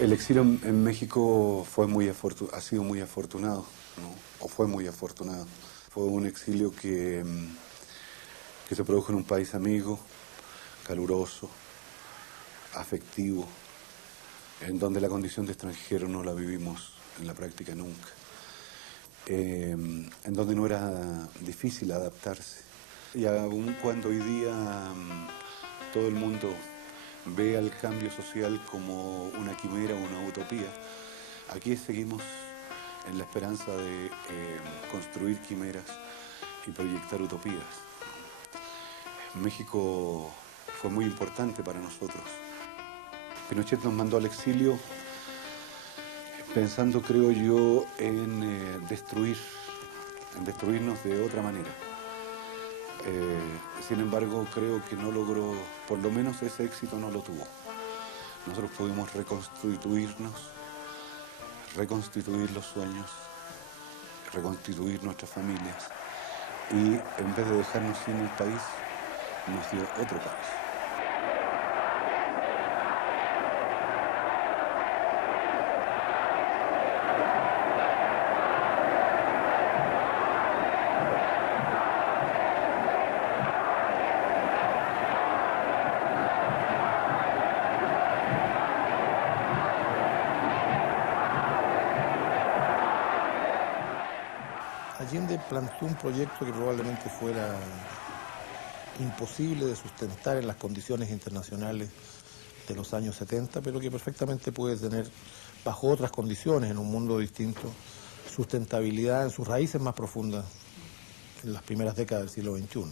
El exilio en México ha sido muy afortunado, ¿no? O fue muy afortunado. Fue un exilio que se produjo en un país amigo, caluroso, afectivo, en donde la condición de extranjero no la vivimos en la práctica nunca, en donde no era difícil adaptarse. Y aun cuando hoy día todo el mundo ve al cambio social como una quimera o una utopía, aquí seguimos en la esperanza de construir quimeras y proyectar utopías. México fue muy importante para nosotros. Pinochet nos mandó al exilio pensando, creo yo, en destruirnos de otra manera. Sin embargo, creo que no logró, por lo menos ese éxito no lo tuvo. Nosotros pudimos reconstituirnos, reconstituir los sueños, reconstituir nuestras familias y en vez de dejarnos sin el país, nos dio otro país. Allende plantó un proyecto que probablemente fuera imposible de sustentar en las condiciones internacionales de los años 70, pero que perfectamente puede tener, bajo otras condiciones, en un mundo distinto, sustentabilidad en sus raíces más profundas en las primeras décadas del siglo XXI.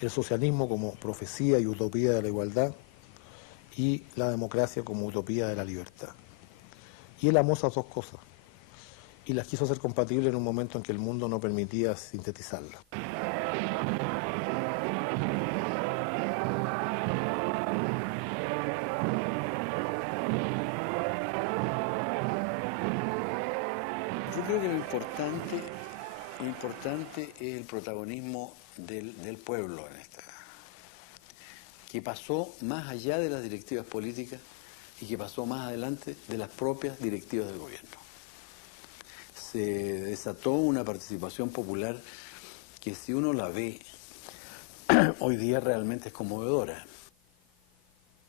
El socialismo como profecía y utopía de la igualdad y la democracia como utopía de la libertad. Y él amó esas dos cosas y las quiso hacer compatibles en un momento en que el mundo no permitía sintetizarlas. Yo creo que lo importante es el protagonismo del pueblo en esta, que pasó más allá de las directivas políticas y que pasó más adelante de las propias directivas del gobierno. Se desató una participación popular que, si uno la ve hoy día, realmente es conmovedora.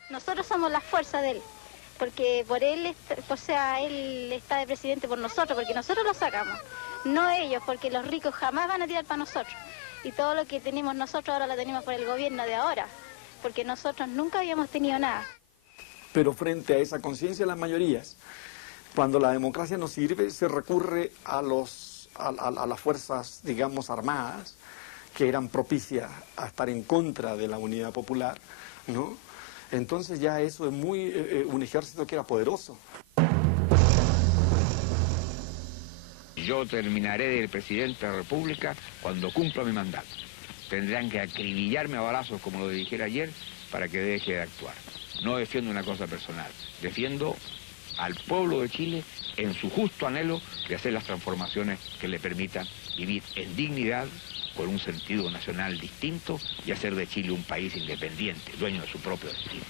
Nosotros somos la fuerza de él, porque por él, o sea, él está de presidente por nosotros, porque nosotros lo sacamos, no ellos, porque los ricos jamás van a tirar para nosotros. Y todo lo que tenemos nosotros ahora lo tenemos por el gobierno de ahora, porque nosotros nunca habíamos tenido nada. Pero frente a esa conciencia de las mayorías, cuando la democracia no sirve, se recurre a las fuerzas, digamos, armadas, que eran propicias a estar en contra de la unidad popular, ¿no? Entonces ya eso es un ejército que era poderoso. Yo terminaré de presidente de la República cuando cumpla mi mandato. Tendrán que acribillarme a balazos, como lo dijera ayer, para que deje de actuar. No defiendo una cosa personal, defiendo al pueblo de Chile en su justo anhelo de hacer las transformaciones que le permitan vivir en dignidad, con un sentido nacional distinto y hacer de Chile un país independiente, dueño de su propio destino.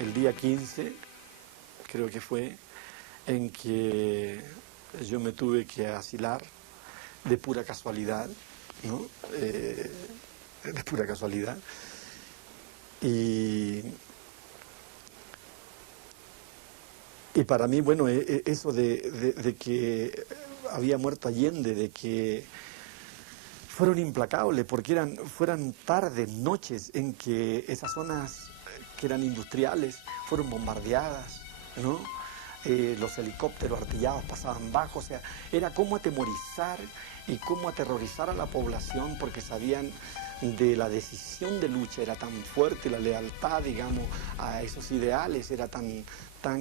El día 15, creo que fue, en que yo me tuve que asilar de pura casualidad, ¿no? De pura casualidad. Y para mí, bueno, eso de que había muerto Allende, de que fueron implacables, porque fueran tardes, noches en que esas zonas que eran industriales fueron bombardeadas, ¿no? Los helicópteros artillados pasaban bajo, o sea, era cómo atemorizar y cómo aterrorizar a la población, porque sabían de la decisión de lucha era tan fuerte, la lealtad, digamos, a esos ideales era tan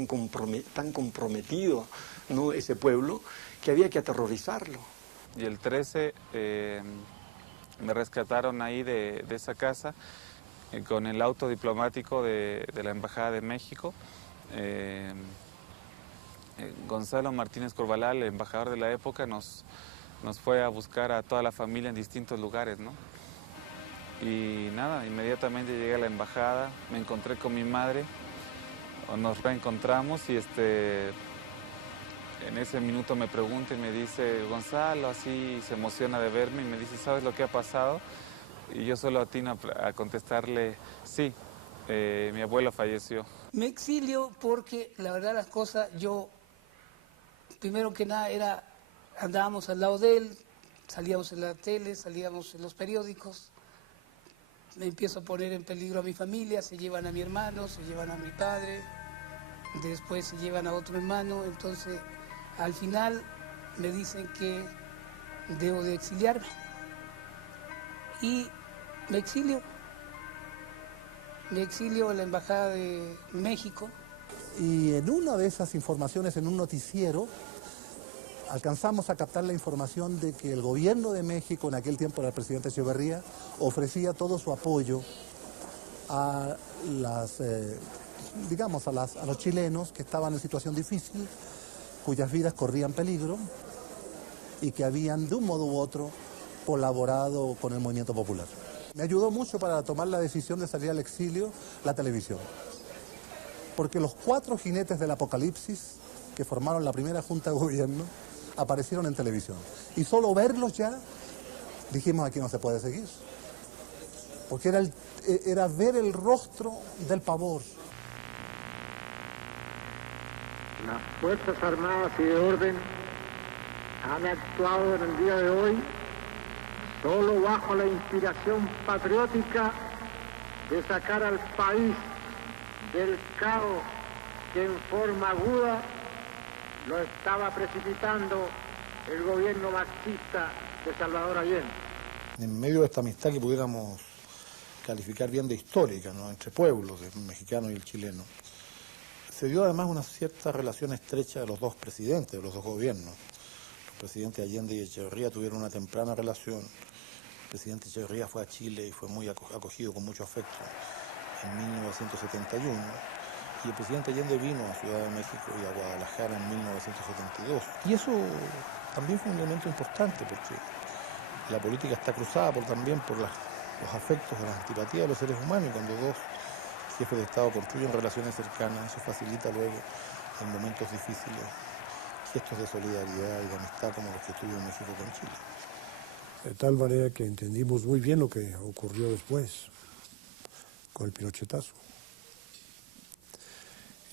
comprometido, ¿no?, ese pueblo, que había que aterrorizarlo. Y el 13 me rescataron ahí de esa casa con el auto diplomático de la Embajada de México. Gonzalo Martínez Corvalal, el embajador de la época, nos fue a buscar a toda la familia en distintos lugares, ¿no? Y nada, inmediatamente llegué a la embajada, me encontré con mi madre, nos reencontramos y en ese minuto me pregunta y me dice, Gonzalo, así se emociona de verme y me dice, ¿sabes lo que ha pasado? Y yo solo atino a contestarle, sí, mi abuelo falleció. Me exilio porque la verdad las cosas, yo, primero que nada, andábamos al lado de él, salíamos en la tele, salíamos en los periódicos, me empiezo a poner en peligro a mi familia, se llevan a mi hermano, se llevan a mi padre, después se llevan a otro hermano, entonces al final me dicen que debo de exiliarme y me exilio en la Embajada de México. Y en una de esas informaciones, en un noticiero, alcanzamos a captar la información de que el gobierno de México, en aquel tiempo era el presidente Echeverría, ofrecía todo su apoyo a a los chilenos que estaban en situación difícil, cuyas vidas corrían peligro y que habían de un modo u otro colaborado con el movimiento popular. Me ayudó mucho para tomar la decisión de salir al exilio la televisión, porque los 4 jinetes del apocalipsis que formaron la primera junta de gobierno aparecieron en televisión. Y solo verlos ya, dijimos, aquí no se puede seguir. Porque era ver el rostro del pavor. Las Fuerzas Armadas y de Orden han actuado en el día de hoy solo bajo la inspiración patriótica de sacar al país del caos que en forma aguda lo estaba precipitando el gobierno marxista de Salvador Allende. En medio de esta amistad que pudiéramos calificar bien de histórica, ¿no?, entre pueblos, el mexicano y el chileno, se dio además una cierta relación estrecha de los dos presidentes, de los dos gobiernos. Los presidentes Allende y Echeverría tuvieron una temprana relación. El presidente Echeverría fue a Chile y fue muy acogido con mucho afecto en 1971. Y el presidente Allende vino a Ciudad de México y a Guadalajara en 1972. Y eso también fue un elemento importante porque la política está cruzada también por los afectos o las antipatías de los seres humanos, y cuando dos jefes de Estado construyen relaciones cercanas, eso facilita luego, en momentos difíciles, gestos de solidaridad y de amistad como los que tuvo México con Chile. De tal manera que entendimos muy bien lo que ocurrió después, con el pinochetazo.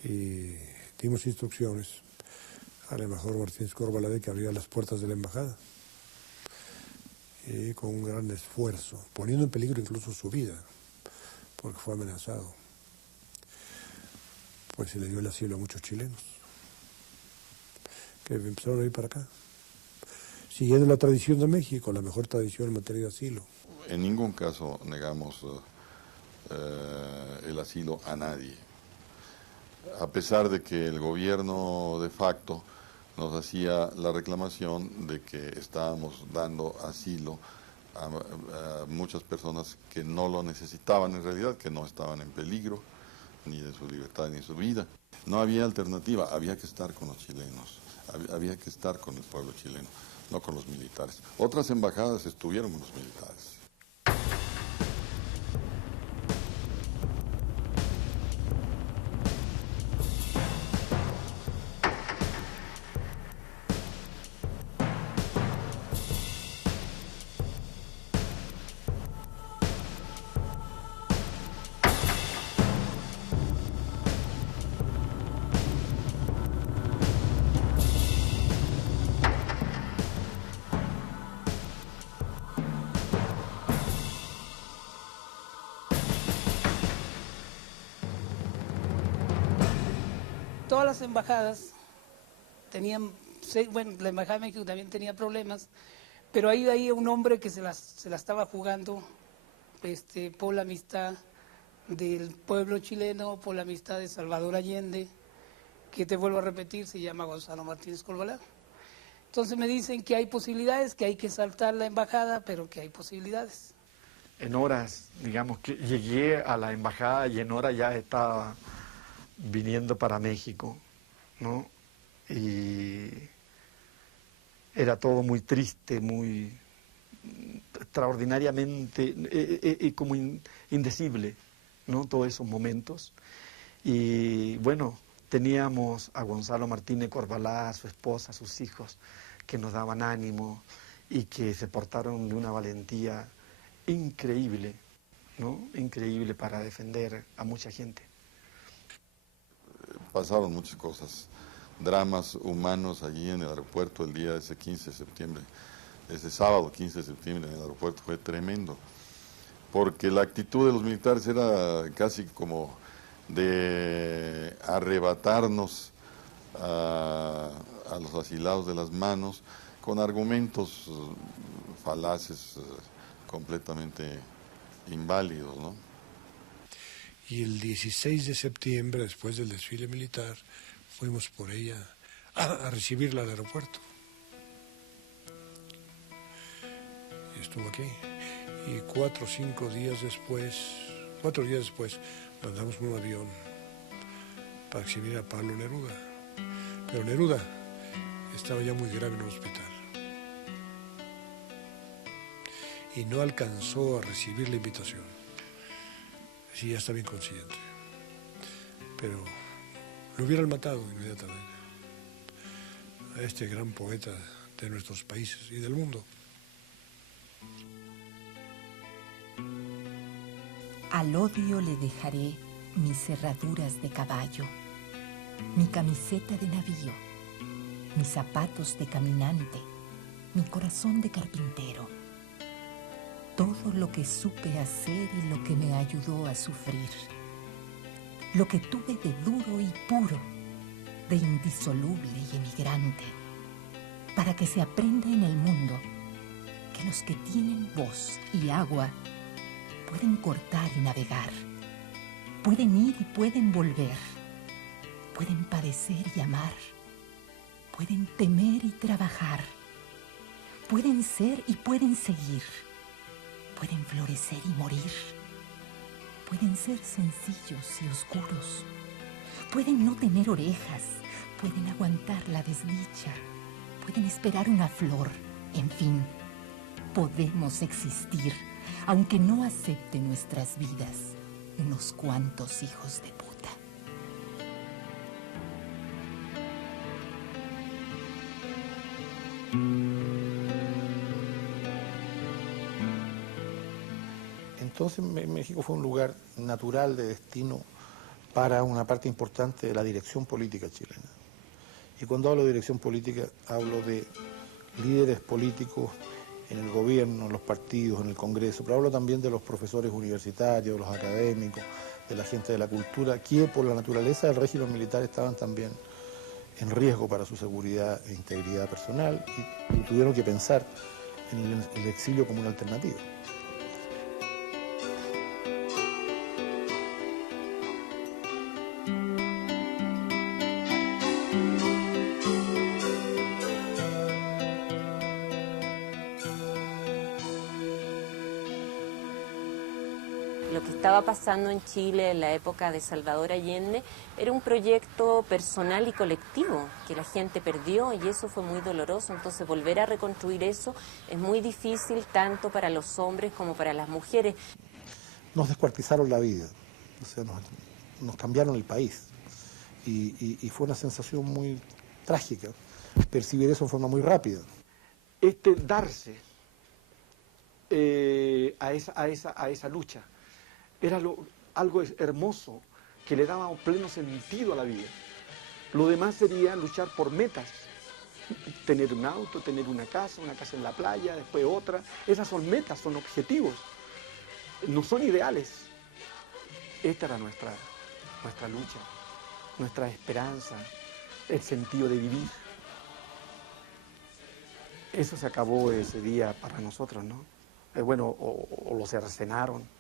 Y dimos instrucciones al embajador Martínez Corvalal de que abriera las puertas de la embajada. Y con un gran esfuerzo, poniendo en peligro incluso su vida, porque fue amenazado. Pues se le dio el asilo a muchos chilenos, que empezaron a ir para acá, siguiendo la tradición de México, la mejor tradición en materia de asilo. En ningún caso negamos el asilo a nadie, a pesar de que el gobierno de facto nos hacía la reclamación de que estábamos dando asilo a muchas personas que no lo necesitaban en realidad, que no estaban en peligro, ni de su libertad ni de su vida. No había alternativa, había que estar con los chilenos, había que estar con el pueblo chileno, no con los militares. Otras embajadas estuvieron con los militares. Todas las embajadas tenían, bueno, la Embajada de México también tenía problemas, pero ahí un hombre que se la estaba jugando por la amistad del pueblo chileno, por la amistad de Salvador Allende, que te vuelvo a repetir, se llama Gonzalo Martínez Corvalán. Entonces me dicen que hay posibilidades, que hay que saltar la embajada, pero que hay posibilidades. En horas, digamos que llegué a la embajada y en horas ya estaba viniendo para México, ¿no? Y era todo muy triste, muy extraordinariamente, como indecible, ¿no? Todos esos momentos. Y bueno, teníamos a Gonzalo Martínez Corvalán, a su esposa, a sus hijos, que nos daban ánimo y que se portaron de una valentía increíble, ¿no? Increíble para defender a mucha gente. Pasaron muchas cosas, dramas humanos allí en el aeropuerto el día de ese 15 de septiembre. Ese sábado 15 de septiembre en el aeropuerto fue tremendo, porque la actitud de los militares era casi como de arrebatarnos a los asilados de las manos con argumentos falaces, completamente inválidos, ¿no? Y el 16 de septiembre, después del desfile militar, fuimos por ella a recibirla al aeropuerto. Y estuvo aquí. Y 4 días después, mandamos un avión para exhibir a Pablo Neruda. Pero Neruda estaba ya muy grave en el hospital. Y no alcanzó a recibir la invitación. Sí, ya está bien consciente. Pero lo hubieran matado inmediatamente a este gran poeta de nuestros países y del mundo. Al odio le dejaré mis cerraduras de caballo, mi camiseta de navío, mis zapatos de caminante, mi corazón de carpintero. Todo lo que supe hacer y lo que me ayudó a sufrir. Lo que tuve de duro y puro, de indisoluble y emigrante, para que se aprenda en el mundo que los que tienen voz y agua pueden cortar y navegar, pueden ir y pueden volver, pueden padecer y amar, pueden temer y trabajar, pueden ser y pueden seguir, pueden florecer y morir, pueden ser sencillos y oscuros, pueden no tener orejas, pueden aguantar la desdicha, pueden esperar una flor, en fin, podemos existir, aunque no acepten nuestras vidas unos cuantos hijos de puta. Entonces México fue un lugar natural de destino para una parte importante de la dirección política chilena. Y cuando hablo de dirección política, hablo de líderes políticos en el gobierno, en los partidos, en el Congreso, pero hablo también de los profesores universitarios, los académicos, de la gente de la cultura, que por la naturaleza del régimen militar estaban también en riesgo para su seguridad e integridad personal y tuvieron que pensar en el exilio como una alternativa. Lo que estaba pasando en Chile en la época de Salvador Allende era un proyecto personal y colectivo que la gente perdió y eso fue muy doloroso. Entonces volver a reconstruir eso es muy difícil tanto para los hombres como para las mujeres. Nos descuartizaron la vida, o sea, nos cambiaron el país y fue una sensación muy trágica percibir eso en forma muy rápida. Darse a esa lucha era algo hermoso que le daba un pleno sentido a la vida. Lo demás sería luchar por metas, tener un auto, tener una casa en la playa, después otra. Esas son metas, son objetivos, no son ideales. Esta era nuestra lucha, nuestra esperanza, el sentido de vivir. Eso se acabó ese día para nosotros, ¿no? o lo cercenaron.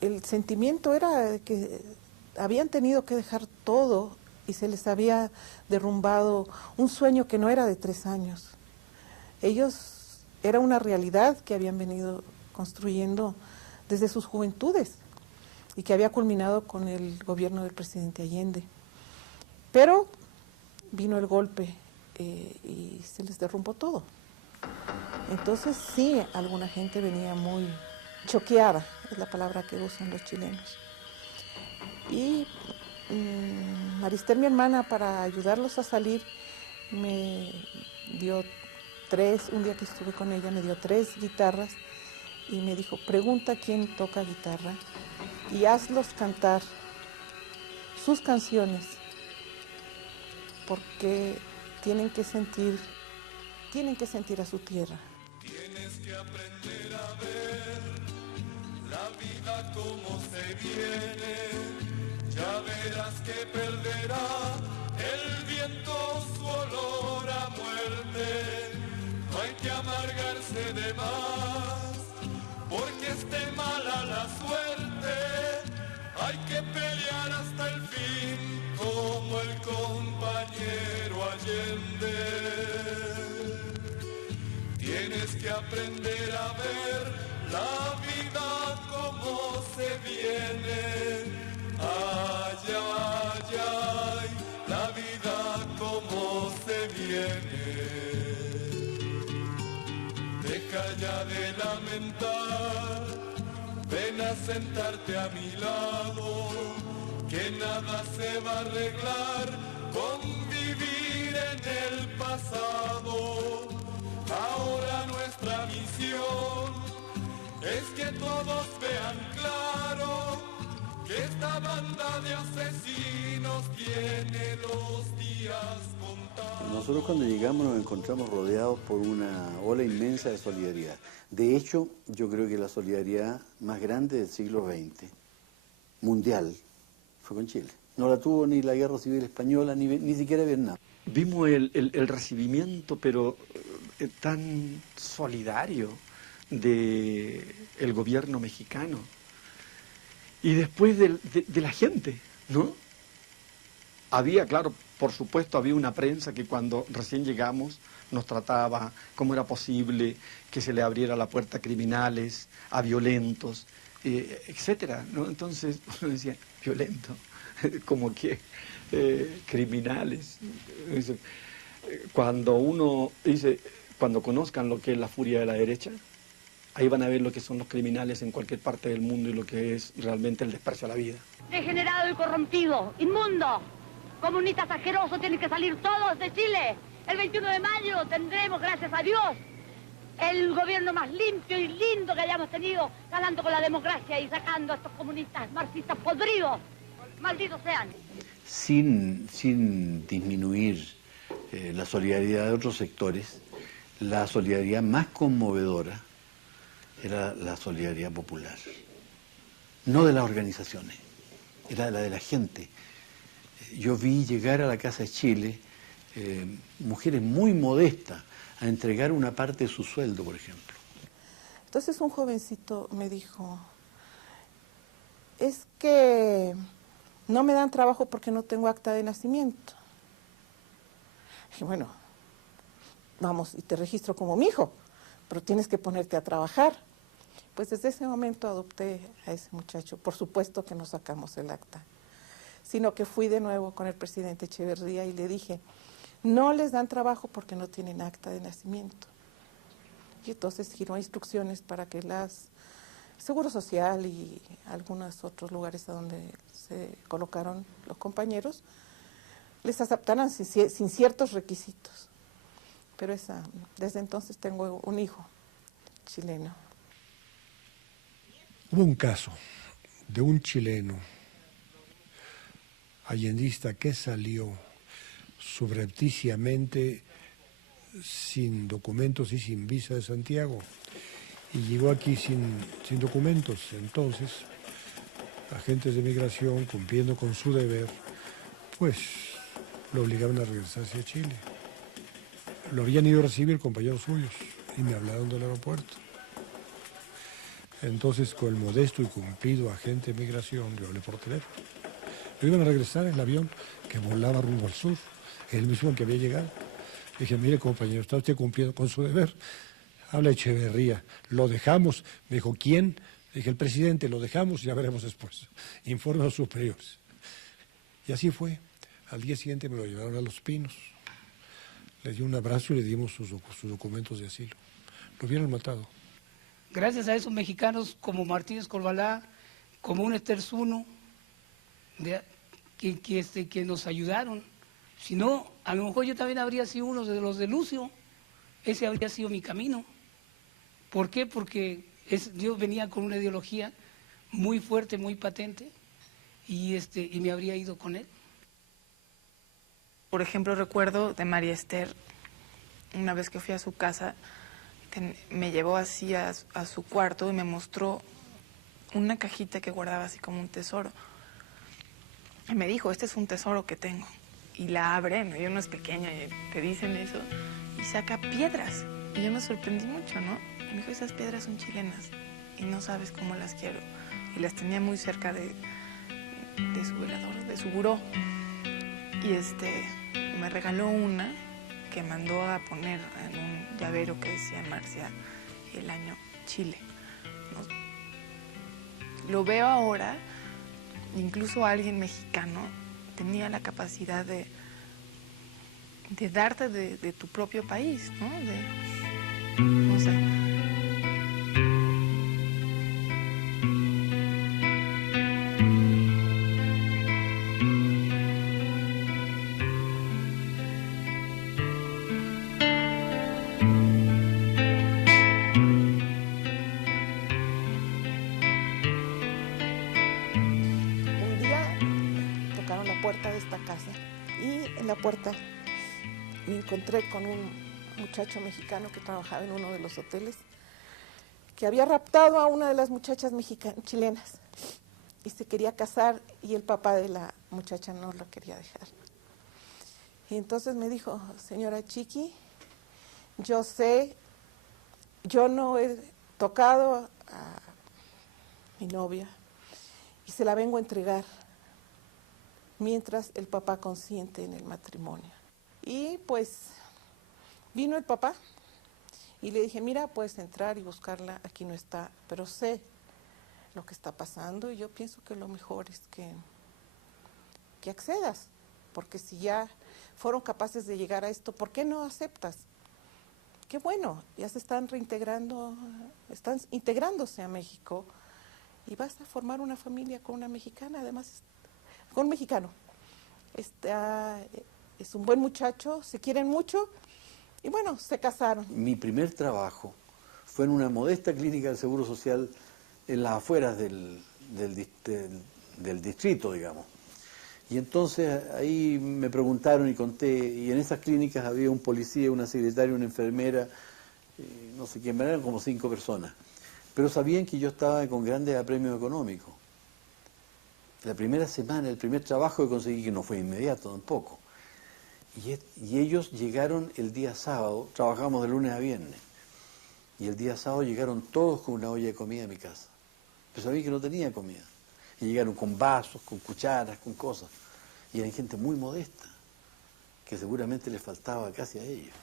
El sentimiento era que habían tenido que dejar todo y se les había derrumbado un sueño que no era de 3 años. Ellos, era una realidad que habían venido construyendo desde sus juventudes y que había culminado con el gobierno del presidente Allende. Pero vino el golpe y se les derrumbó todo. Entonces sí, alguna gente venía muy choqueada, es la palabra que usan los chilenos. Y Maristel, mi hermana, para ayudarlos a salir, me dio 3, un día que estuve con ella, me dio 3 guitarras y me dijo, pregunta quién toca guitarra y hazlos cantar sus canciones, porque tienen que sentir a su tierra. Tienes que aprender a ver la vida como se viene, ya verás que perderá el viento su olor a muerte. No hay que amargarse de más, porque esté mala la suerte. Hay que pelear hasta el fin, como el compañero Allende. Tienes que aprender a ver la vida como se viene. Ay, ay, ay, la vida como se viene. Deja ya de lamentar, ven a sentarte a mi lado, que nada se va a arreglar con vivir en el pasado. Ahora nuestra misión es que todos vean claro que esta banda de asesinos tiene los días contados. Nosotros cuando llegamos nos encontramos rodeados por una ola inmensa de solidaridad. De hecho, yo creo que la solidaridad más grande del siglo XX, mundial, fue con Chile. No la tuvo ni la Guerra Civil Española, ni siquiera Vietnam. Vimos el recibimiento, pero tan solidario del gobierno mexicano. Y después de la gente, ¿no? Había, claro, por supuesto, había una prensa que cuando recién llegamos nos trataba cómo era posible que se le abriera la puerta a criminales, a violentos, etcétera, ¿no? Entonces uno decía, violento, como que criminales. Cuando uno dice, cuando conozcan lo que es la furia de la derecha, ahí van a ver lo que son los criminales en cualquier parte del mundo y lo que es realmente el desprecio a la vida. Degenerado y corrompido, inmundo, comunistas asquerosos, tienen que salir todos de Chile. El 21 de mayo tendremos, gracias a Dios, el gobierno más limpio y lindo que hayamos tenido, ganando con la democracia y sacando a estos comunistas marxistas podridos. Malditos sean. Sin disminuir la solidaridad de otros sectores, la solidaridad más conmovedora era la solidaridad popular, no de las organizaciones, era la de la gente. Yo vi llegar a la Casa de Chile mujeres muy modestas a entregar una parte de su sueldo, por ejemplo. Entonces un jovencito me dijo, es que no me dan trabajo porque no tengo acta de nacimiento. Y bueno, vamos, y te registro como mi hijo, pero tienes que ponerte a trabajar. Pues desde ese momento adopté a ese muchacho. Por supuesto que no sacamos el acta, sino que fui de nuevo con el presidente Echeverría y le dije, no les dan trabajo porque no tienen acta de nacimiento. Y entonces giró instrucciones para que las Seguro Social y algunos otros lugares a donde se colocaron los compañeros les aceptaran sin ciertos requisitos. Pero desde entonces tengo un hijo chileno. Hubo un caso de un chileno allendista que salió subrepticiamente sin documentos y sin visa de Santiago y llegó aquí sin documentos. Entonces, agentes de migración, cumpliendo con su deber, pues lo obligaron a regresarse a Chile. Lo habían ido a recibir compañeros suyos y me hablaron del aeropuerto. Entonces, con el modesto y cumplido agente de migración, yo hablé por teléfono. Lo iban a regresar en el avión que volaba rumbo al sur, el mismo que había llegado. Dije, mire compañero, está usted cumpliendo con su deber. Habla Echeverría, lo dejamos. Me dijo, ¿quién? Dije, el presidente, lo dejamos y ya veremos después. Informe a los superiores. Y así fue. Al día siguiente me lo llevaron a Los Pinos. Le di un abrazo y le dimos sus documentos de asilo. Lo hubieran matado. Gracias a esos mexicanos como Martínez Corvalá, como un Esterzuno, que nos ayudaron. Si no, a lo mejor yo también habría sido uno de los de Lucio. Ese habría sido mi camino. ¿Por qué? Porque yo venía con una ideología muy fuerte, muy patente, y me habría ido con él. Por ejemplo, recuerdo de María Esther, una vez que fui a su casa, me llevó así a su cuarto y me mostró una cajita que guardaba así como un tesoro. Y me dijo, este es un tesoro que tengo. Y la abre, yo no es pequeña, te dicen eso, y saca piedras. Y yo me sorprendí mucho, ¿no? Y me dijo, esas piedras son chilenas y no sabes cómo las quiero. Y las tenía muy cerca de su velador, de su buró. Y me regaló una que mandó a poner en un llavero que decía Marcia el año Chile. Lo veo ahora, incluso alguien mexicano tenía la capacidad de darte de tu propio país, ¿no? No sé. De esta casa y en la puerta me encontré con un muchacho mexicano que trabajaba en uno de los hoteles que había raptado a una de las muchachas chilenas y se quería casar y el papá de la muchacha no la quería dejar. Y entonces me dijo, señora Chiqui, yo no he tocado a mi novia y se la vengo a entregar mientras el papá consiente en el matrimonio. Y pues vino el papá y le dije, mira, puedes entrar y buscarla, aquí no está, pero sé lo que está pasando y yo pienso que lo mejor es que accedas, porque si ya fueron capaces de llegar a esto, ¿por qué no aceptas? Qué bueno, ya se están reintegrando, están integrándose a México y vas a formar una familia con una mexicana, además con un mexicano. Es un buen muchacho, se quieren mucho y bueno, se casaron. Mi primer trabajo fue en una modesta clínica del Seguro Social en las afueras del distrito, digamos. Y entonces ahí me preguntaron y conté, y en esas clínicas había un policía, una secretaria, una enfermera, no sé quién, eran como 5 personas. Pero sabían que yo estaba con grandes apremios económicos. La primera semana, el primer trabajo que conseguí, que no fue inmediato tampoco, y ellos llegaron el día sábado, trabajamos de lunes a viernes, y el día sábado llegaron todos con una olla de comida a mi casa. Pero sabía que no tenía comida. Y llegaron con vasos, con cucharas, con cosas. Y eran gente muy modesta, que seguramente les faltaba casi a ellos.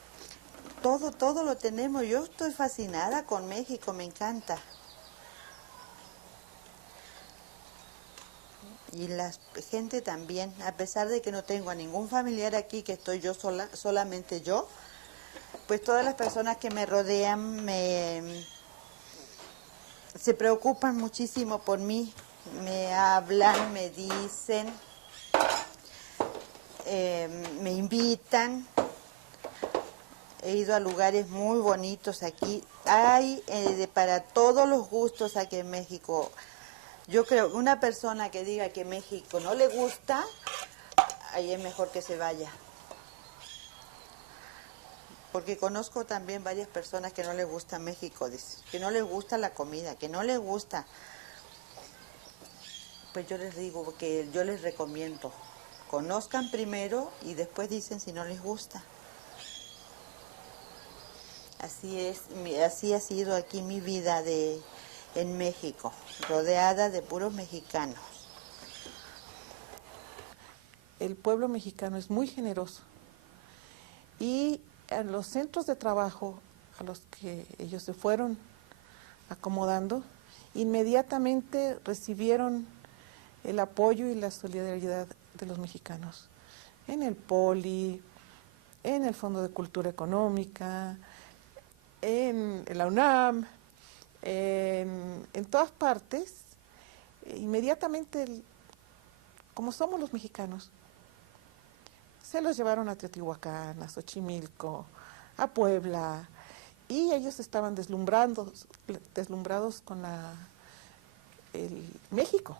Todo lo tenemos. Yo estoy fascinada con México, me encanta. Y la gente también, a pesar de que no tengo a ningún familiar aquí, que estoy yo sola, solamente yo, pues todas las personas que me rodean se preocupan muchísimo por mí, me hablan, me dicen, me invitan, he ido a lugares muy bonitos aquí. Hay para todos los gustos aquí en México. Yo creo que una persona que diga que México no le gusta, ahí es mejor que se vaya. Porque conozco también varias personas que no les gusta México, dice, que no les gusta la comida, que no les gusta. Pues yo les digo que yo les recomiendo, conozcan primero y después dicen si no les gusta. Así ha sido aquí mi vida en México, rodeada de puros mexicanos. El pueblo mexicano es muy generoso y en los centros de trabajo a los que ellos se fueron acomodando, inmediatamente recibieron el apoyo y la solidaridad de los mexicanos. En el Poli, en el Fondo de Cultura Económica, en la UNAM, en todas partes, inmediatamente, como somos los mexicanos, se los llevaron a Teotihuacán, a Xochimilco, a Puebla, y ellos estaban deslumbrados con el México.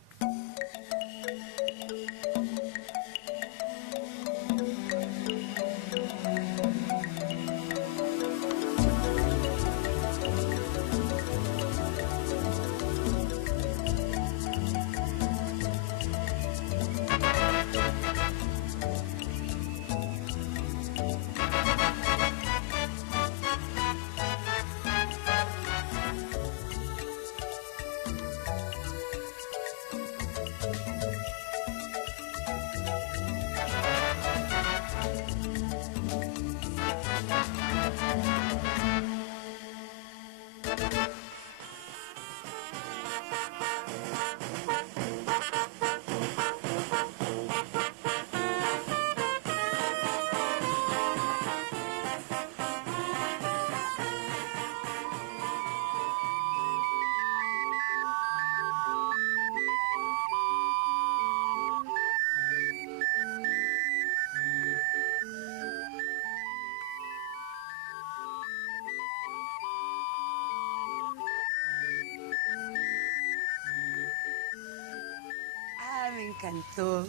Me encantó.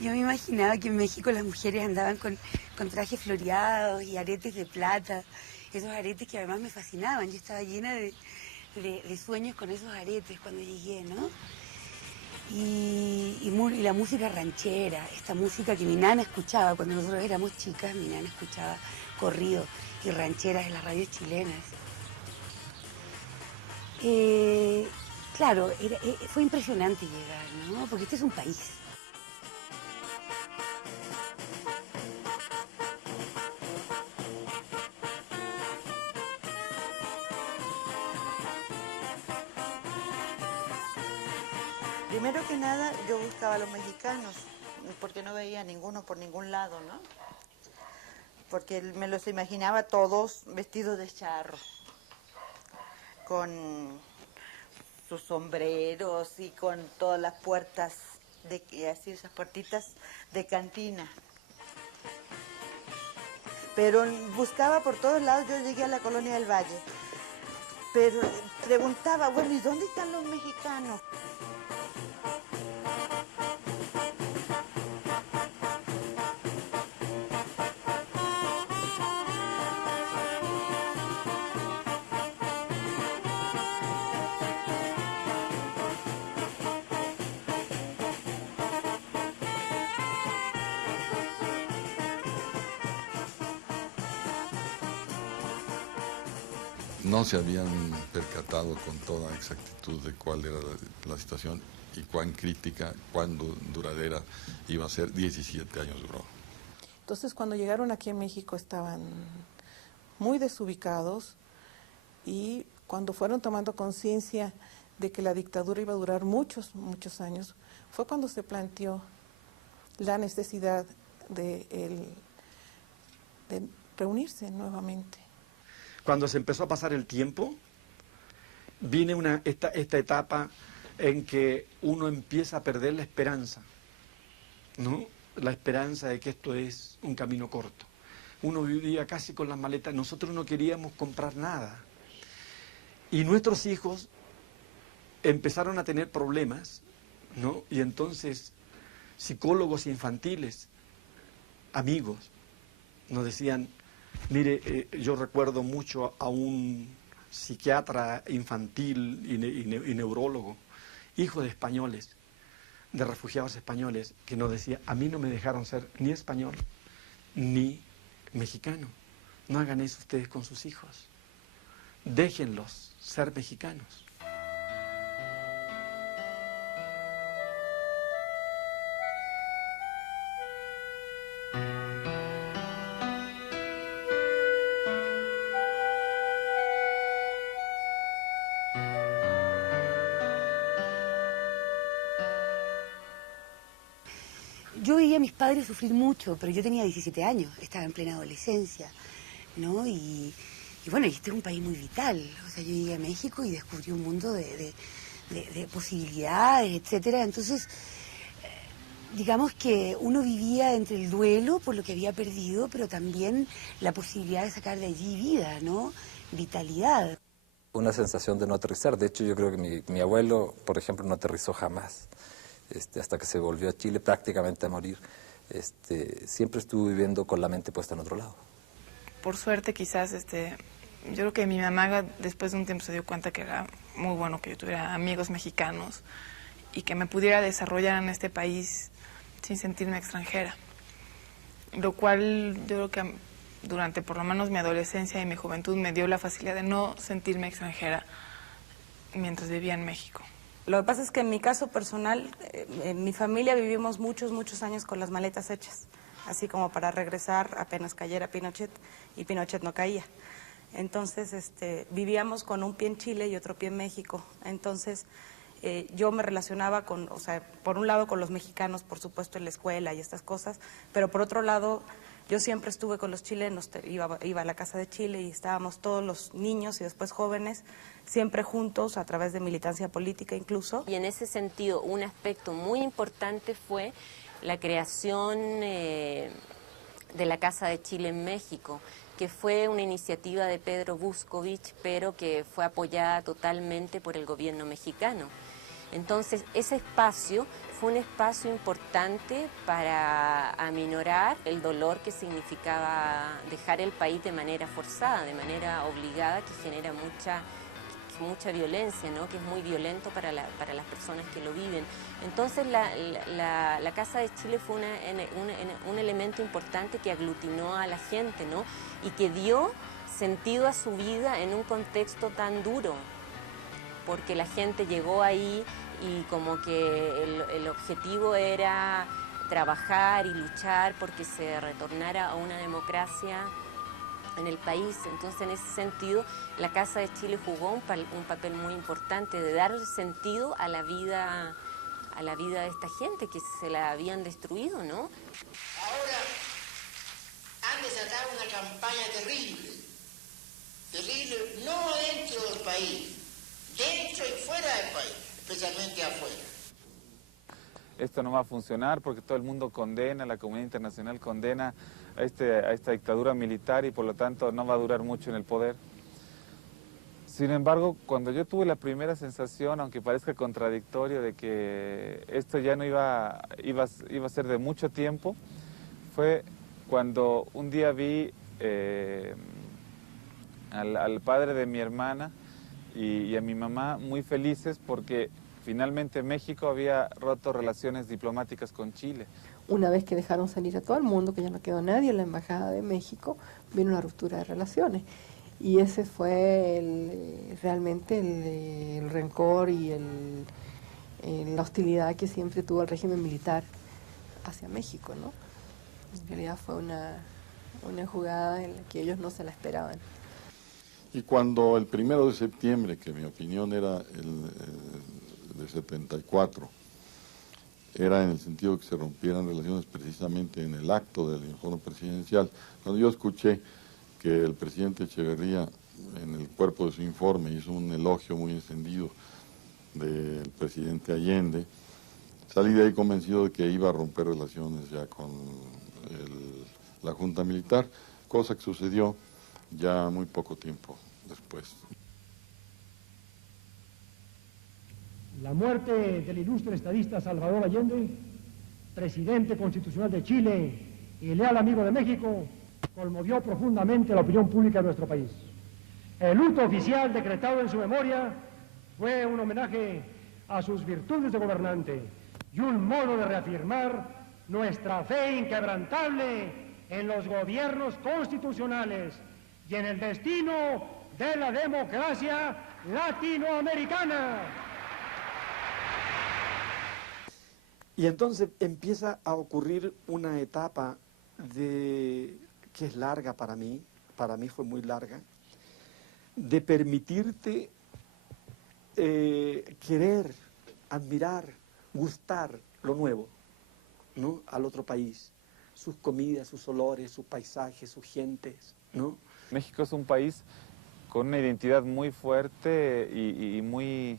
Yo me imaginaba que en México las mujeres andaban con trajes floreados y aretes de plata, esos aretes que además me fascinaban. Yo estaba llena de sueños con esos aretes cuando llegué, ¿no? Y la música ranchera, esta música que mi nana escuchaba cuando nosotros éramos chicas, mi nana escuchaba corridos y rancheras en las radios chilenas. Claro, fue impresionante llegar, ¿no? Porque este es un país. Primero que nada, yo buscaba a los mexicanos, porque no veía a ninguno por ningún lado, ¿no? Porque me los imaginaba todos vestidos de charro, con sus sombreros y con todas las puertas, así esas puertitas de cantina. Pero buscaba por todos lados, yo llegué a la Colonia del Valle, pero preguntaba, bueno, ¿y dónde están los mexicanos? No se habían percatado con toda exactitud de cuál era la situación y cuán crítica, cuán duradera iba a ser. 17 años duró. Entonces, cuando llegaron aquí en México estaban muy desubicados y cuando fueron tomando conciencia de que la dictadura iba a durar muchos, muchos años, fue cuando se planteó la necesidad de reunirse nuevamente. Cuando se empezó a pasar el tiempo, viene esta etapa en que uno empieza a perder la esperanza, ¿no? La esperanza de que esto es un camino corto. uno vivía casi con las maletas, nosotros no queríamos comprar nada. Y nuestros hijos empezaron a tener problemas, ¿no? Y entonces psicólogos infantiles, amigos, nos decían, mire, yo recuerdo mucho a un psiquiatra infantil y neurólogo, hijo de españoles, de refugiados españoles, que nos decía, a mí no me dejaron ser ni español ni mexicano. No hagan eso ustedes con sus hijos. Déjenlos ser mexicanos. Yo veía a mis padres sufrir mucho, pero yo tenía 17 años, estaba en plena adolescencia, ¿no? Y bueno, y este es un país muy vital. O sea, yo llegué a México y descubrí un mundo de posibilidades, etcétera. Entonces, digamos que uno vivía entre el duelo por lo que había perdido, pero también la posibilidad de sacar de allí vida, ¿no? Vitalidad. Una sensación de no aterrizar. De hecho, yo creo que mi abuelo, por ejemplo, no aterrizó jamás. Hasta que se volvió a Chile prácticamente a morir, siempre estuvo viviendo con la mente puesta en otro lado. Por suerte quizás, yo creo que mi mamá después de un tiempo se dio cuenta que era muy bueno que yo tuviera amigos mexicanos y que me pudiera desarrollar en este país sin sentirme extranjera. Lo cual yo creo que durante por lo menos mi adolescencia y mi juventud me dio la facilidad de no sentirme extranjera mientras vivía en México. Lo que pasa es que en mi caso personal, en mi familia vivimos muchos años con las maletas hechas, así como para regresar apenas cayera Pinochet, y Pinochet no caía. Entonces, vivíamos con un pie en Chile y otro pie en México. Entonces, yo me relacionaba con, o sea, por un lado con los mexicanos, por supuesto, en la escuela y estas cosas, pero por otro lado, yo siempre estuve con los chilenos, iba a la Casa de Chile y estábamos todos los niños y después jóvenes, siempre juntos a través de militancia política incluso. Y en ese sentido, un aspecto muy importante fue la creación de la Casa de Chile en México, que fue una iniciativa de Pedro Buscovich, pero que fue apoyada totalmente por el gobierno mexicano. Entonces, ese espacio fue un espacio importante para aminorar el dolor que significaba dejar el país de manera forzada, de manera obligada, que genera mucha violencia, ¿no? Que es muy violento para las personas que lo viven. Entonces la Casa de Chile fue un elemento importante que aglutinó a la gente, ¿no? Y que dio sentido a su vida en un contexto tan duro, porque la gente llegó ahí y como que el objetivo era trabajar y luchar porque se retornara a una democracia en el país. Entonces, en ese sentido, la Casa de Chile jugó un papel muy importante de dar sentido a la vida de esta gente que se la habían destruido, ¿no? Ahora han desatado una campaña terrible, no dentro del país, dentro y fuera del país, especialmente afuera. Esto no va a funcionar porque todo el mundo condena, la comunidad internacional condena a esta dictadura militar y por lo tanto no va a durar mucho en el poder. Sin embargo, cuando yo tuve la primera sensación, aunque parezca contradictorio, de que esto ya no iba a ser de mucho tiempo, fue cuando un día vi al padre de mi hermana y a mi mamá muy felices porque finalmente México había roto relaciones diplomáticas con Chile. Una vez que dejaron salir a todo el mundo, que ya no quedó nadie en la Embajada de México, vino una ruptura de relaciones. Y ese fue realmente el rencor y la hostilidad que siempre tuvo el régimen militar hacia México, ¿no? En realidad fue una jugada en la que ellos no se la esperaban. Y cuando el 1 de septiembre, que en mi opinión era el de 74, era en el sentido que se rompieran relaciones precisamente en el acto del informe presidencial, cuando yo escuché que el presidente Echeverría, en el cuerpo de su informe, hizo un elogio muy encendido del presidente Allende, salí de ahí convencido de que iba a romper relaciones ya con la Junta Militar, cosa que sucedió ya muy poco tiempo después. La muerte del ilustre estadista Salvador Allende, presidente constitucional de Chile y leal amigo de México, conmovió profundamente la opinión pública de nuestro país. El luto oficial decretado en su memoria fue un homenaje a sus virtudes de gobernante y un modo de reafirmar nuestra fe inquebrantable en los gobiernos constitucionales y en el destino de la democracia latinoamericana. Y entonces empieza a ocurrir una etapa que es larga para mí fue muy larga, de permitirte querer, admirar, gustar lo nuevo, ¿no? Al otro país, sus comidas, sus olores, sus paisajes, sus gentes, ¿no? México es un país con una identidad muy fuerte y muy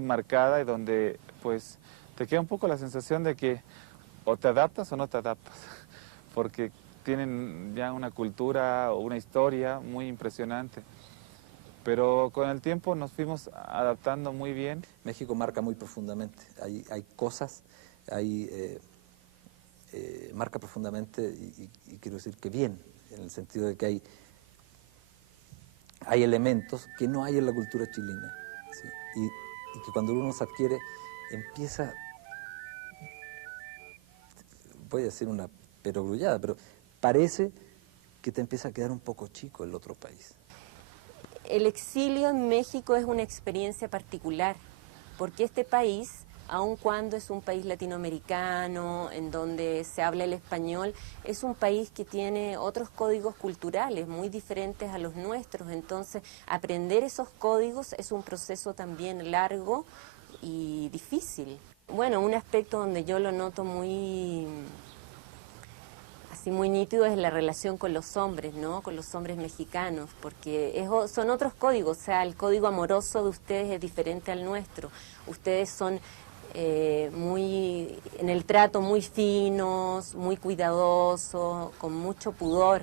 marcada, y donde pues te queda un poco la sensación de que o te adaptas o no te adaptas, porque tienen ya una cultura o una historia muy impresionante. Pero con el tiempo nos fuimos adaptando muy bien. México marca muy profundamente, hay cosas, marca profundamente y quiero decir que bien, en el sentido de que hay elementos que no hay en la cultura chilena, ¿sí? Y que cuando uno los adquiere empieza, voy a decir una perogrullada, pero parece que te empieza a quedar un poco chico el otro país. El exilio en México es una experiencia particular, porque este país, aun cuando es un país latinoamericano, en donde se habla el español, es un país que tiene otros códigos culturales muy diferentes a los nuestros. Entonces, aprender esos códigos es un proceso también largo y difícil. Bueno, un aspecto donde yo lo noto muy nítido es la relación con los hombres, ¿no? Con los hombres mexicanos, porque son otros códigos. O sea, el código amoroso de ustedes es diferente al nuestro. Ustedes son en el trato muy finos, muy cuidadosos, con mucho pudor,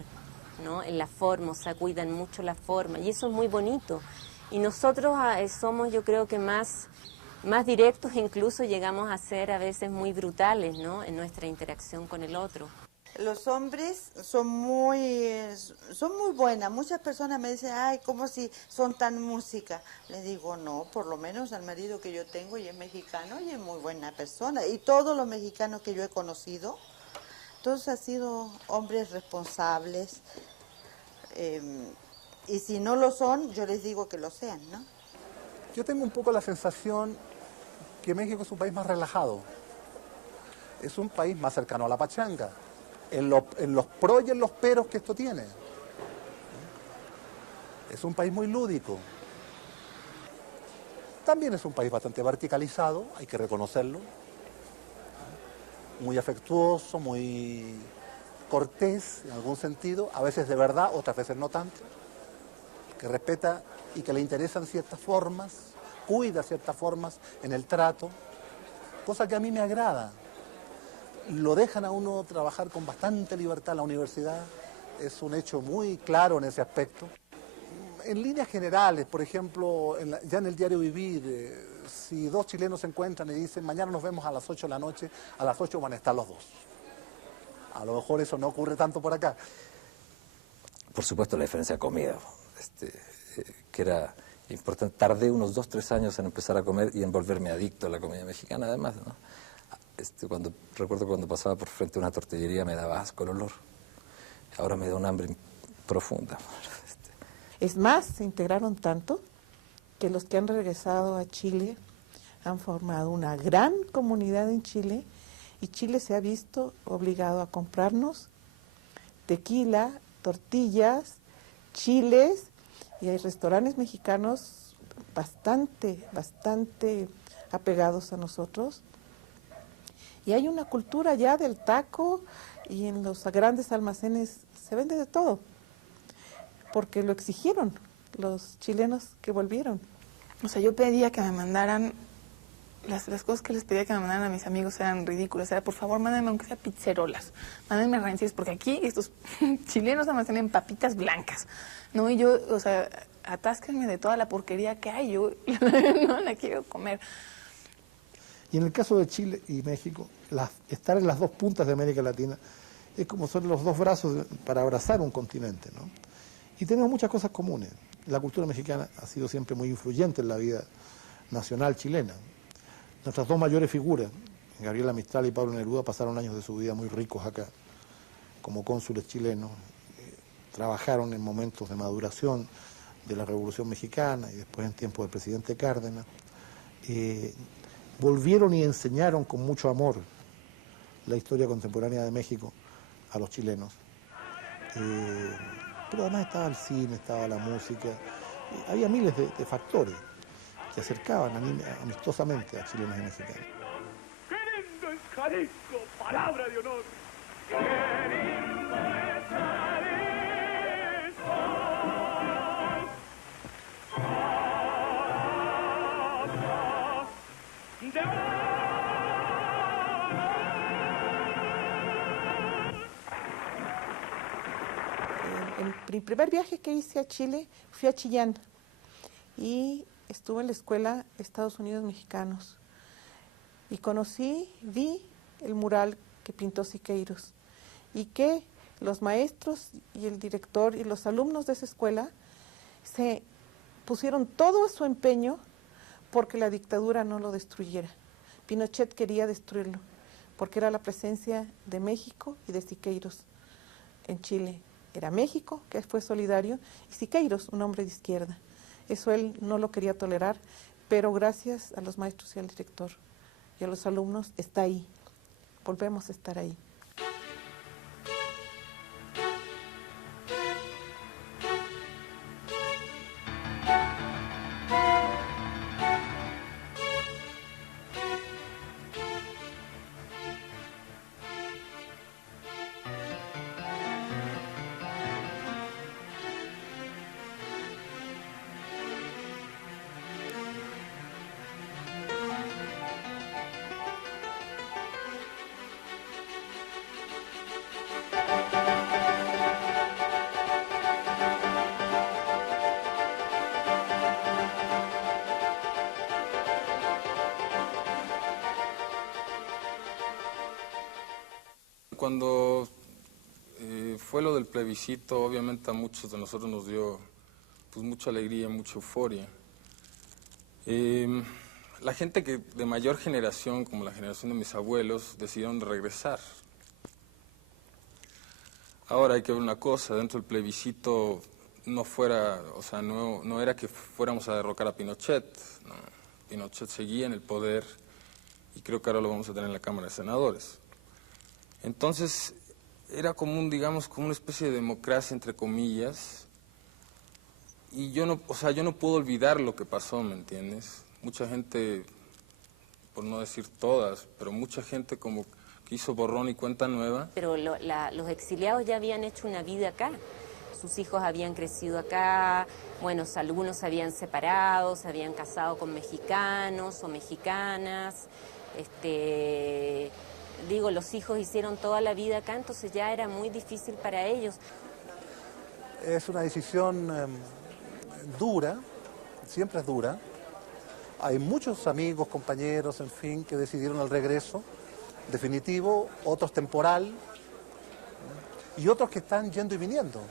¿no? En la forma, o sea, cuidan mucho la forma, y eso es muy bonito. Y nosotros somos, yo creo que más directos, incluso llegamos a ser a veces muy brutales, ¿no? En nuestra interacción con el otro. Los hombres son muy buenas. Muchas personas me dicen, ay, ¿cómo si son tan música? Les digo, no, por lo menos al marido que yo tengo, y es mexicano, y es muy buena persona. Y todos los mexicanos que yo he conocido, todos han sido hombres responsables. Y si no lo son, yo les digo que lo sean, ¿no? Yo tengo un poco la sensación que México es un país más relajado. Es un país más cercano a la pachanga. En los pros y en los peros que esto tiene. Es un país muy lúdico. También es un país bastante verticalizado, hay que reconocerlo. Muy afectuoso, muy cortés en algún sentido, a veces de verdad, otras veces no tanto. Que respeta y que le interesan ciertas formas, cuida ciertas formas en el trato, cosa que a mí me agrada. Lo dejan a uno trabajar con bastante libertad. La universidad es un hecho muy claro en ese aspecto. En líneas generales, por ejemplo, ya en el diario Vivir, si dos chilenos se encuentran y dicen mañana nos vemos a las 8 de la noche, a las 8 van a estar los dos. A lo mejor eso no ocurre tanto por acá. Por supuesto, la diferencia de comida, que era importante. Tardé unos 2-3 años en empezar a comer y en volverme adicto a la comida mexicana, además, ¿no? Recuerdo cuando pasaba por frente a una tortillería me daba asco el olor. Ahora me da un hambre profunda. Es más, se integraron tanto que los que han regresado a Chile han formado una gran comunidad en Chile, y Chile se ha visto obligado a comprarnos tequila, tortillas, chiles, y hay restaurantes mexicanos bastante apegados a nosotros. Y hay una cultura ya del taco, y en los grandes almacenes se vende de todo, porque lo exigieron los chilenos que volvieron. O sea, yo pedía que me mandaran las cosas que les pedía que me mandaran a mis amigos eran ridículas. Era, por favor, mándenme aunque sea pizzerolas, mándenme rancillas, porque aquí estos chilenos además tienen papitas blancas, ¿no? Y yo, o sea, atásquenme de toda la porquería que hay, yo no la quiero comer. Y en el caso de Chile y México, estar en las dos puntas de América Latina es como son los dos brazos para abrazar un continente, ¿no? Y tenemos muchas cosas comunes. La cultura mexicana ha sido siempre muy influyente en la vida nacional chilena. Nuestras dos mayores figuras, Gabriela Mistral y Pablo Neruda, pasaron años de su vida muy ricos acá, como cónsules chilenos. Trabajaron en momentos de maduración de la Revolución Mexicana y después en tiempos del presidente Cárdenas. Volvieron y enseñaron con mucho amor la historia contemporánea de México a los chilenos. Pero además estaba el cine, estaba la música, había miles de factores que acercaban amistosamente a chilenos y mexicanos. ¡Qué lindo es Jalisco! ¡Palabra de honor! ¡Qué lindo es Jalisco! El primer viaje que hice a Chile, fui a Chillán y estuve en la escuela Estados Unidos Mexicanos y vi el mural que pintó Siqueiros y que los maestros y el director y los alumnos de esa escuela se pusieron todo su empeño porque la dictadura no lo destruyera. Pinochet quería destruirlo porque era la presencia de México y de Siqueiros en Chile. Era México, que fue solidario, y Siqueiros, un hombre de izquierda. Eso él no lo quería tolerar, pero gracias a los maestros y al director y a los alumnos está ahí. Volvemos a estar ahí. Cuando fue lo del plebiscito, obviamente a muchos de nosotros nos dio pues mucha alegría, mucha euforia. La gente que de mayor generación, como la generación de mis abuelos, decidieron regresar. Ahora hay que ver una cosa, dentro del plebiscito no era que fuéramos a derrocar a Pinochet, no. Pinochet seguía en el poder y creo que ahora lo vamos a tener en la Cámara de Senadores. Entonces, era como como una especie de democracia, entre comillas, y yo no puedo olvidar lo que pasó, ¿me entiendes? Mucha gente, por no decir todas, pero mucha gente como que hizo borrón y cuenta nueva. Pero los exiliados ya habían hecho una vida acá, sus hijos habían crecido acá, bueno, algunos se habían separado, se habían casado con mexicanos o mexicanas, los hijos hicieron toda la vida acá, entonces ya era muy difícil para ellos. Es una decisión dura, siempre es dura. Hay muchos amigos, compañeros, en fin, que decidieron el regreso definitivo, otros temporal, y otros que están yendo y viniendo,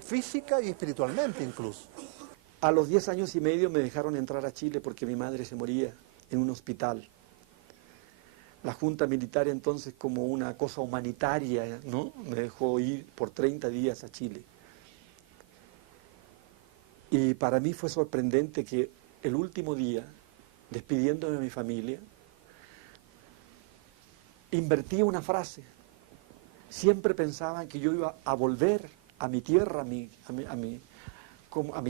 física y espiritualmente incluso. A los 10 años y medio me dejaron entrar a Chile porque mi madre se moría en un hospital. La Junta Militar entonces, como una cosa humanitaria, ¿no?, me dejó ir por 30 días a Chile. Y para mí fue sorprendente que el último día, despidiéndome de mi familia, invertí una frase. Siempre pensaban que yo iba a volver a mi tierra, a mi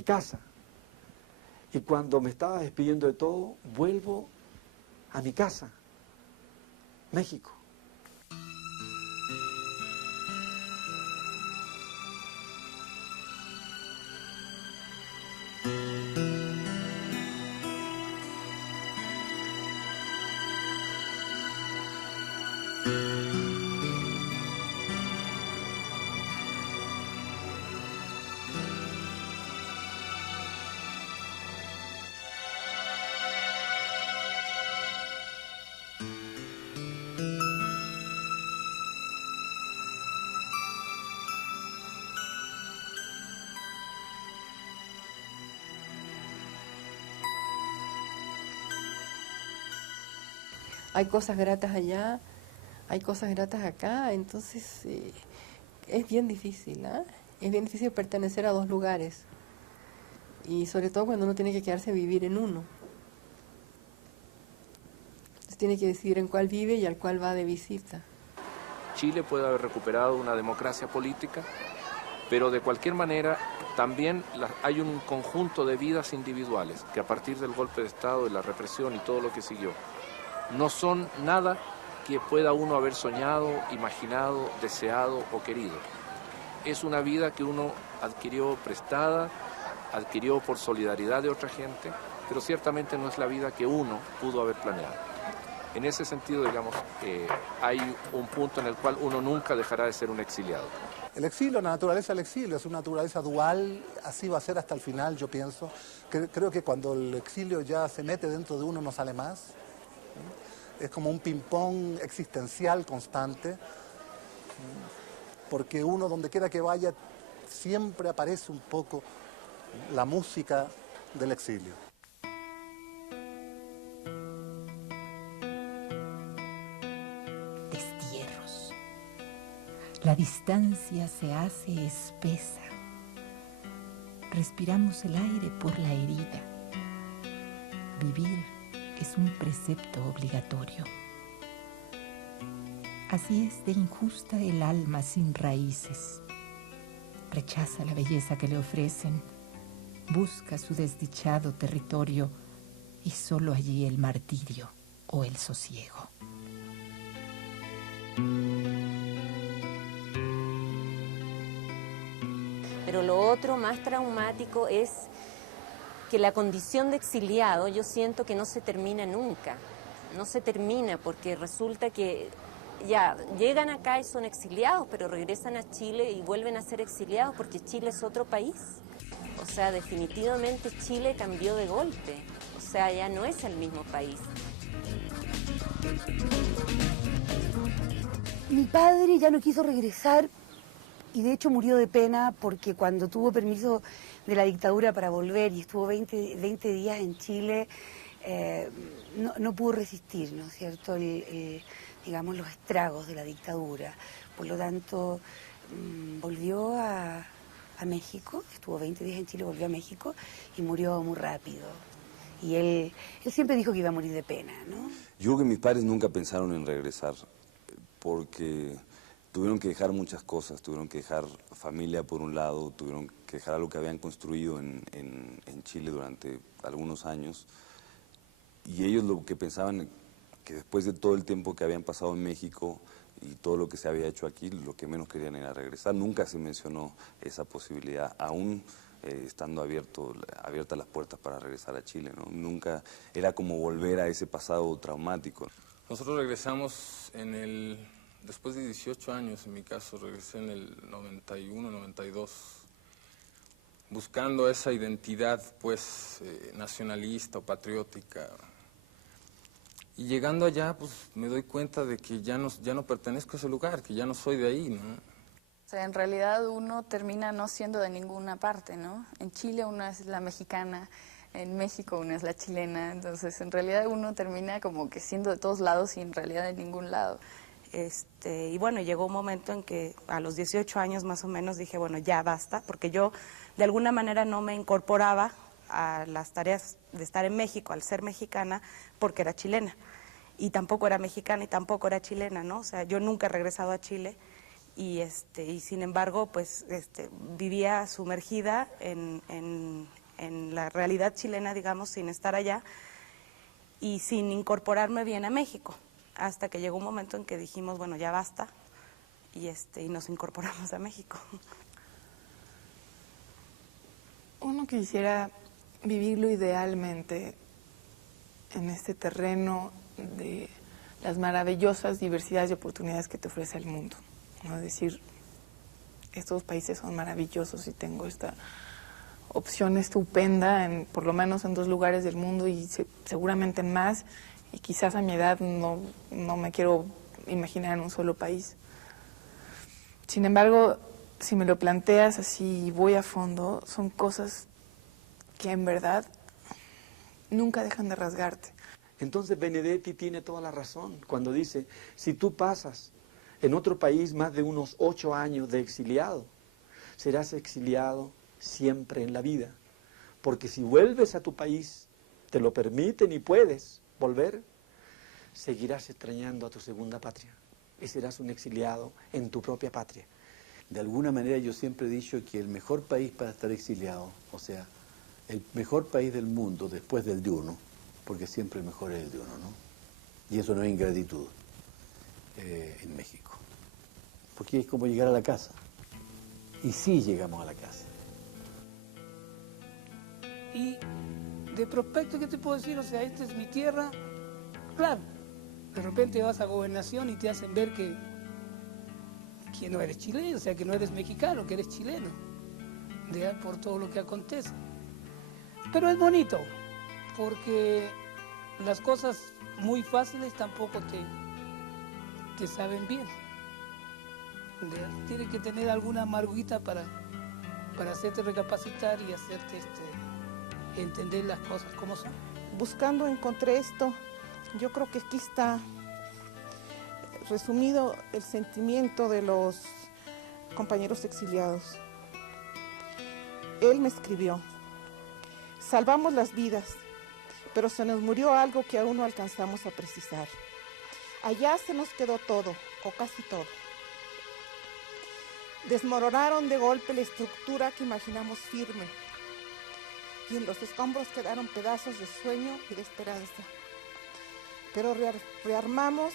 casa. Y cuando me estaba despidiendo de todo, vuelvo a mi casa, México. Hay cosas gratas allá, hay cosas gratas acá, entonces es bien difícil, ¿ah? Es bien difícil pertenecer a dos lugares. Y sobre todo cuando uno tiene que quedarse a vivir en uno. Entonces tiene que decidir en cuál vive y al cual va de visita. Chile puede haber recuperado una democracia política, pero de cualquier manera también hay un conjunto de vidas individuales que a partir del golpe de Estado, de la represión y todo lo que siguió, no son nada que pueda uno haber soñado, imaginado, deseado o querido. Es una vida que uno adquirió prestada, adquirió por solidaridad de otra gente, pero ciertamente no es la vida que uno pudo haber planeado. En ese sentido, digamos, hay un punto en el cual uno nunca dejará de ser un exiliado. El exilio, la naturaleza del exilio, es una naturaleza dual, así va a ser hasta el final, yo pienso. Creo que cuando el exilio ya se mete dentro de uno no sale más. Es como un ping-pong existencial constante, porque uno donde quiera que vaya siempre aparece un poco la música del exilio. Destierros. La distancia se hace espesa. Respiramos el aire por la herida. Vivir es un precepto obligatorio. Así es de injusta el alma sin raíces. Rechaza la belleza que le ofrecen, busca su desdichado territorio y solo allí el martirio o el sosiego. Pero lo otro más traumático es que la condición de exiliado yo siento que no se termina nunca. No se termina porque resulta que ya llegan acá y son exiliados, pero regresan a Chile y vuelven a ser exiliados porque Chile es otro país. O sea, definitivamente Chile cambió de golpe. O sea, ya no es el mismo país. Mi padre ya no quiso regresar y de hecho murió de pena porque cuando tuvo permiso de la dictadura para volver y estuvo 20 días en Chile, no pudo resistir, ¿no es cierto?, digamos, los estragos de la dictadura. Por lo tanto, volvió a México, estuvo 20 días en Chile, volvió a México y murió muy rápido. Y él siempre dijo que iba a morir de pena, ¿no? Yo creo que mis padres nunca pensaron en regresar, porque tuvieron que dejar muchas cosas, tuvieron que dejar familia por un lado, tuvieron que dejar algo que habían construido en Chile durante algunos años, y ellos lo que pensaban que después de todo el tiempo que habían pasado en México y todo lo que se había hecho aquí, lo que menos querían era regresar. Nunca se mencionó esa posibilidad, aún estando abiertas las puertas para regresar a Chile, ¿no? Nunca era como volver a ese pasado traumático. Nosotros regresamos después de 18 años, en mi caso, regresé en el 91, 92, buscando esa identidad, pues, nacionalista o patriótica. Y llegando allá, pues, me doy cuenta de que ya no pertenezco a ese lugar, que ya no soy de ahí, ¿no? O sea, en realidad uno termina no siendo de ninguna parte, ¿no? En Chile uno es la mexicana, en México uno es la chilena, entonces en realidad uno termina como que siendo de todos lados y en realidad de ningún lado. Y bueno, llegó un momento en que a los 18 años más o menos dije, bueno, ya basta, porque yo de alguna manera no me incorporaba a las tareas de estar en México, al ser mexicana, porque era chilena. Y tampoco era mexicana y tampoco era chilena, ¿no? O sea, yo nunca he regresado a Chile y sin embargo, pues vivía sumergida en la realidad chilena, digamos, sin estar allá y sin incorporarme bien a México. Hasta que llegó un momento en que dijimos, bueno, ya basta, y nos incorporamos a México. Uno quisiera vivirlo idealmente en este terreno de las maravillosas diversidades y oportunidades que te ofrece el mundo, ¿no? Es decir, estos países son maravillosos y tengo esta opción estupenda, por lo menos en 2 lugares del mundo y seguramente en más. Y quizás a mi edad no me quiero imaginar en un solo país. Sin embargo, si me lo planteas así y voy a fondo, son cosas que en verdad nunca dejan de rasgarte. Entonces Benedetti tiene toda la razón cuando dice, si tú pasas en otro país más de unos 8 años de exiliado, serás exiliado siempre en la vida. Porque si vuelves a tu país, te lo permiten y puedes volver, seguirás extrañando a tu segunda patria y serás un exiliado en tu propia patria. De alguna manera yo siempre he dicho que el mejor país para estar exiliado, o sea, el mejor país del mundo después del de uno, porque siempre el mejor es el de uno, ¿no? Y eso no es ingratitud en México. Porque es como llegar a la casa. Y sí llegamos a la casa. Y de prospecto, ¿qué te puedo decir? O sea, esta es mi tierra. Claro, de repente vas a Gobernación y te hacen ver que no eres chileno, o sea, que no eres mexicano, que eres chileno, por todo lo que acontece. Pero es bonito, porque las cosas muy fáciles tampoco te saben bien. Tienes que tener alguna amarguita para hacerte recapacitar y hacerte entender las cosas como son. Buscando encontré esto. Yo creo que aquí está resumido el sentimiento de los compañeros exiliados. Él me escribió: salvamos las vidas, pero se nos murió algo que aún no alcanzamos a precisar. Allá se nos quedó todo, o casi todo. Desmoronaron de golpe la estructura que imaginamos firme, y en los escombros quedaron pedazos de sueño y de esperanza. Pero rearmamos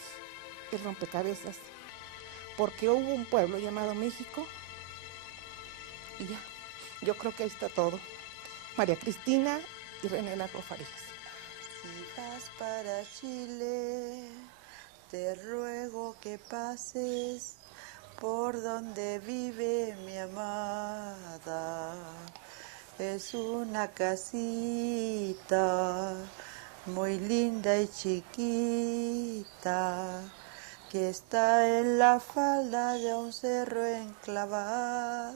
el rompecabezas, porque hubo un pueblo llamado México, y ya, yo creo que ahí está todo. María Cristina y René Largo Farías. Si vas para Chile, te ruego que pases por donde vive mi amada. Es una casita muy linda y chiquita, que está en la falda de un cerro enclavada.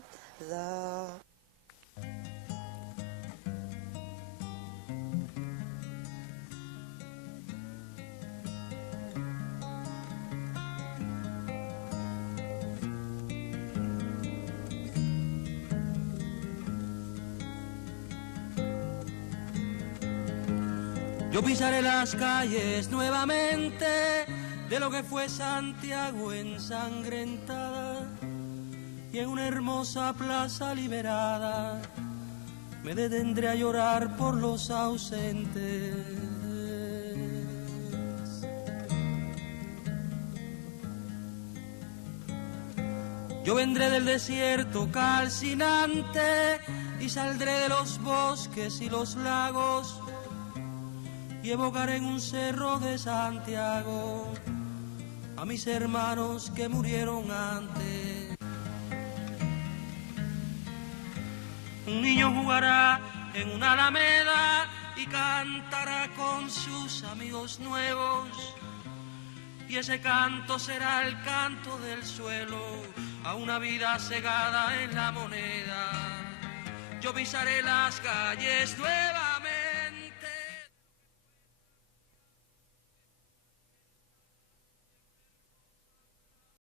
Yo pisaré las calles nuevamente de lo que fue Santiago ensangrentada, y en una hermosa plaza liberada me detendré a llorar por los ausentes. Yo vendré del desierto calcinante y saldré de los bosques y los lagos, y evocaré en un cerro de Santiago a mis hermanos que murieron antes. Un niño jugará en una alameda y cantará con sus amigos nuevos, y ese canto será el canto del suelo a una vida cegada en la moneda. Yo pisaré las calles nuevas